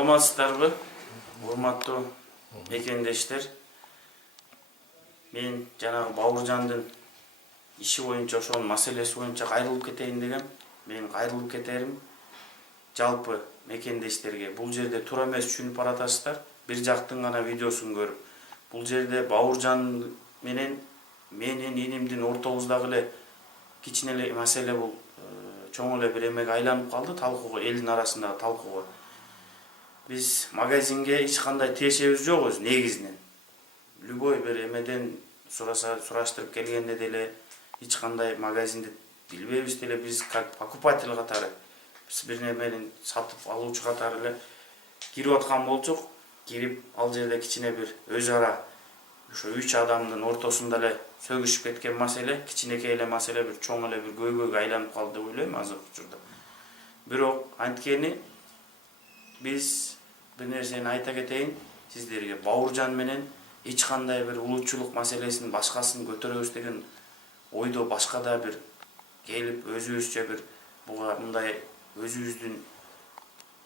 Саламатсыздарбы, урматтуу мекендештер. Мен жанагы Бауыржандын иши боюнча, ошонун маселеси боюнча кайрылып кетейин дегем. Мен кайрылып кетерим. Жалпы мекендештерге бул жерде туура эмес түшүнүп баратасыздар. Бир жактын гана видеосун көрүп. Бул жерде Бауыржан менен менин инимдин ортобуздагы эле кичине эле маселе бул чоң эле бир эмеге айланып калды, талкууга, элдин арасындагы талкууга. Биз магазинге эч кандай тиешебиз жок өзү негизинен. Любой бир эмеден сураштырып келгенде деле эч кандай магазинди билбейбиз деле, биз как покупатель катары, биз бир немени сатып алуучу катары эле кирип аткан болчук. Кирип ал жерде кичине бир өз ара ошо 3 адамдын ортосунда эле сөгүшүп кеткен маселе, кичинекей эле маселе бир чоң эле бир көйгөйгө айланып калды деп ойлойм азыркы учурда. Бирок анткени биз бир нерсени айта кетейин сиздерге. Бауыржан менен эч кандай бир улутчулук маселесин башкасын көтөрөбүз деген ойдо башка да бир келип өзүбүзчө бир буга мындай өзүбүздүн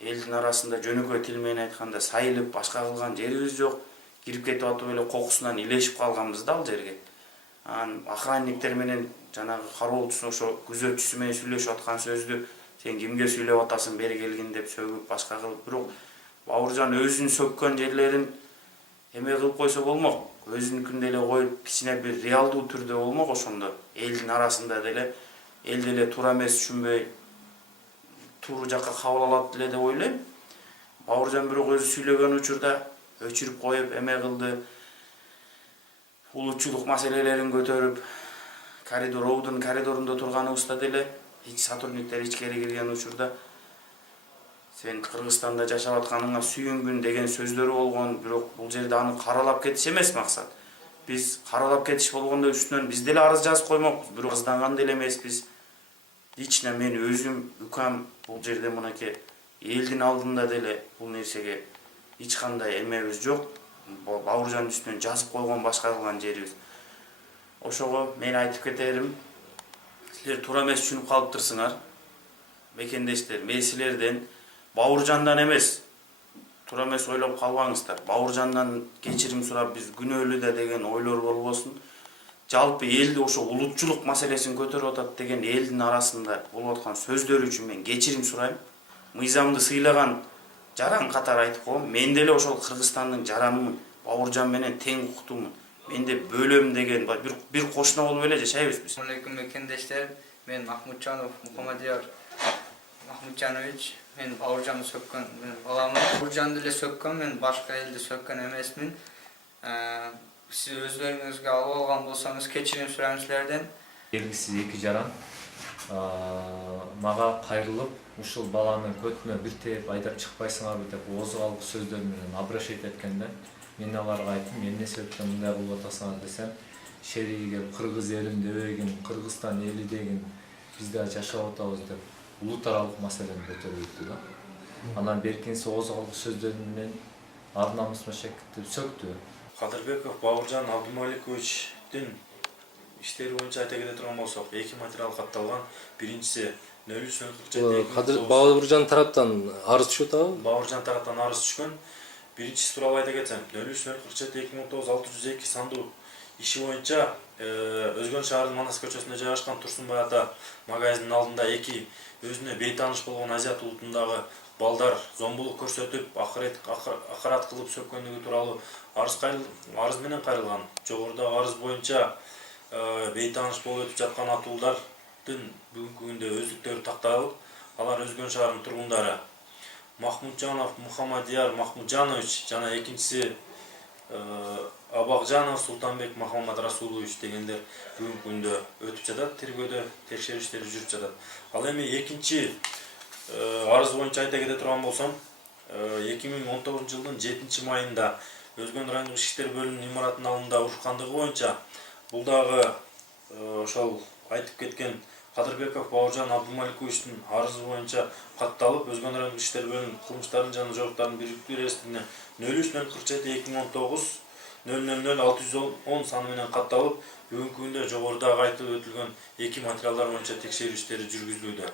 элдин арасында жөнөкөй тил менен айтканда сайылып башка кылган жерибиз жок. Кирип кетип атып эле кокусунан илешип калганбыз да ал жерге. Охранниктер менен жанагы кароолчусу ошо күзөтчүсү менен сүйлөшүп аткан сөздү сен кимге сүйлөп атасың бери келгин деп сөгүп башка кылып. Бирок Бауыржан өзүнүн сөккөн жерлерин эме кылып койсо болмок. Өзүнүкүн деле коюп кичине бир реалдуу түрдө болмок, ошондо элдин арасында деле эл деле туура эмес түшүнбөй туура жакка кабыл алат деле деп ойлойм. Бауыржан бирок өзү сүйлөгөн учурда өчүрүп коюп эме кылды. Улутчулук маселелерин көтөрүп, коридордун коридорунда турганыбызда деле сотрудниктер ичкери кирген учурда сен Кыргызстанда жашап атканыңа сүйүнгүн деген сөздөрү болгон. Бирок бул жерде аны каралап кетиш эмес максат. Биз каралап кетиш болгондо үстүнөн биз деле арыз жазып коймокпуз. Бирок арызданган деле эмеспиз. Лично мен өзүм укам бул жерде мынакей элдин алдында деле бул нерсеге эч кандай эмебиз жок. Бауыржандын үстүнөн жазып койгон башка кылган жерибиз. Ошого мен айтып кетерим, силер туура эмес түшүнүп калыптырсыңар. Мекендештер, мен силерден Бауыржандан эмес, туура эмес ойлоп калбаңыздар. Бауыржандан кечирим сурап биз күнөөлүү да деген ойлор болбосун. Жалпы элди ошо улутчулук маселесин көтөрүп атат деген элдин арасында болуп аткан сөздөр үчүн мен кечирим сурайм. Мыйзамды сыйлаган жаран катары айтып коем. Мен деле ошол Кыргызстандын жаранымын. Бауыржан менен тең укуктуумун. Мен де бөлөм деген бир кошуна болуп эле жашайбыз биз. Алейкум мекендештер, мен Махмутжанов Мухаммадияр Махмутжанович. Мен Бауыржанды сөккөн баламын. Бауыржанды эле сөккөн, мен башка элди сөккөн эмесмин. Сиз өзлөрүңүзгө алып алган болсоңуз кечирим сурайм силерден. Белгисиз эки жаран мага кайрылып, ушул баланы көтүнө бир тээп айдап чыкпайсыңарбы деп оозгалык сөздөр менен обращать эткенде, мен аларга айттым, эмне себептен мындай кылып атасыңар десем, шериги келип кыргыз элим дебегин, Кыргызстан эли дегин, биз да жашап атабыз деп улут аралык маселени көтөрүп өттү да. Анан беркинси оозгалык сөздөр менен ар намысыма шекиттип сөктү. Кадырбеков Бауыржан Абдумаликовичтин иштери боюнча айта кете турган болсок, эки материал катталган. Биринчиси 03-04 Бауыржан тараптан арыз түшүп атабы? Бауыржан тараптан арыз түшкөн. Биринчиси тууралуу айта кетсем, 03-04-2019-602 сандуу иши боюнча Өзгөн шаарынын Манас көчөсүндө жайгашкан Турсунбай ата магазининин алдында эки өзүнө бейтааныш болгон азиат улутундагы балдар зомбулук көрсөтүп, акарат кылып сөккөндүгү тууралуу арыз менен кайрылган. Жогорудагы арыз боюнча бейтааныш болуп өтүп жаткан атуулдардын бүгүнкү күндө өздүктөрү такталып, алар Өзгөн шаарынын тургундары Махмутжанов Мухаммадияр Махмутжанович жана экинчиси Абакжанов Султанбек Махаммад Расулович дегендер бүгүнкү күндө өтүп жатат, тергөөдө текшерүү иштери жүрүп жатат. Ал эми экинчи арыз боюнча айта кете турган болсом, 2019 жылдын 7 майында Өзгөн райондук ички иштер бөлүмүнүн имаратынын алдында урушкандыгы боюнча бул дагы ошол айтып кеткен Кадырбеков Бауыржан Абдумаликовичтин арызы боюнча катталып, Өзгөн райондук ички иштер бөлүмүнүн кылмыштардын жана жоруктардын бириктүү реестрине 03-04-2019 000-610 саны менен катталып, бүгүнкү күндө жогорудагы айтылып өтүлгөн эки материалдар боюнча текшерүү иштери жүргүзүлүүдө.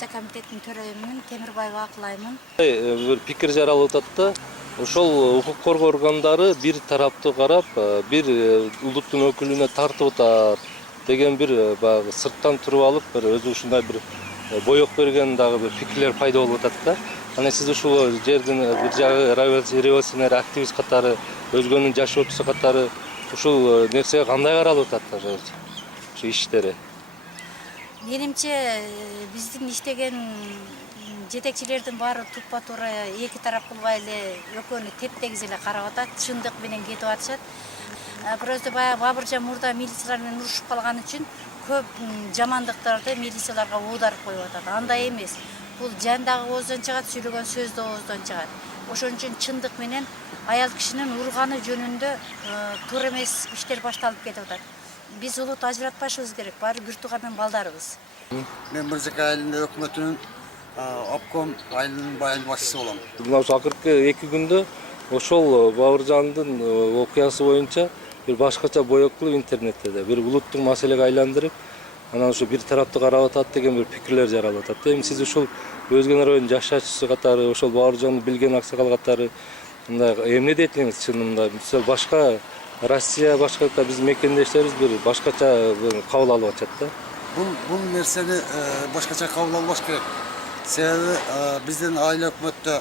Комитеттин төрайымын, Темирбаева Акылаймын. Бир пикир жаралып атат да, ошол укук коргоо органдары бир тараптуу карап, бир улуттун өкүлүнө тартып атат деген бир баягы сырттан туруп алып, бир өзү ушундай бир боек берген дагы бир пикирлер пайда болуп атат да. Анан сиз ушул жердин бир жагы революционер активист катары, өзгөнүн жашоочусу катары ушул нерсеге кандай каралып атат ушу иштери? Менимче биздин иштеген жетекчилердин баары тупа туура эки тарап кылбай эле экөөнү теп-тегиз эле карап атат, чындык менен кетип атышат. Просто баягы Бабыржан мурда милициялар менен урушуп калган үчүн көп жамандыктарды милицияларга оодарып коюп атат. Андай эмес. Бул жан дагы ооздон чыгат, сүйлөгөн сөз да ооздон чыгат. Ошон үчүн чындык менен аял кишинин урганы жөнүндө туура эмес иштер башталып кетип атат. Биз улут ажыратпашыбыз керек, баары бир тууганын балдарыбыз. Мен Мырзака айылында өкмөтүнүн обком айылынын айыл башчысы болом. Мына ошо акыркы 2 күндө ошол Бабыржандын окуясы боюнча бир башкача боек кылып интернетте да бир улуттук маселеге айландырып, анан ушу бир тараптуу карап атат деген бир пикирлер жаралып атат. Эми сиз ушул өзгөн районунун жашаачысы катары, ошол Бабыржанды билген аксакал катары мындай эмне дейт элеңиз чынында? Мисалы башка Россия, башка биздин мекендештерибиз бир башкача кабыл алып атышат да. Бул нерсени башкача кабыл албаш керек. Себеби биздин айыл өкмөттө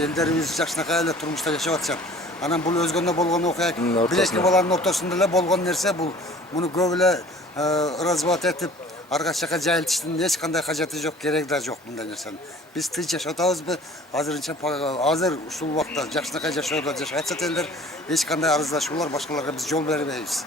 элдерибиз жакшынакай эле турмушта жашап атышат. Анан бул өзгөндө болгон окуя бир-эки баланын ортосунда эле болгон нерсе бул. Муну көп эле разбат этип арга жака жайылтыштын эч кандай кажети жок, кереги да жок мындай нерсенин. Биз тынч жашап атабызбы? Азыр ушул убакта жакшынакай жашоодо жашап атышат элдер, эч кандай арыздашуулар башкаларга биз жол бербейбиз.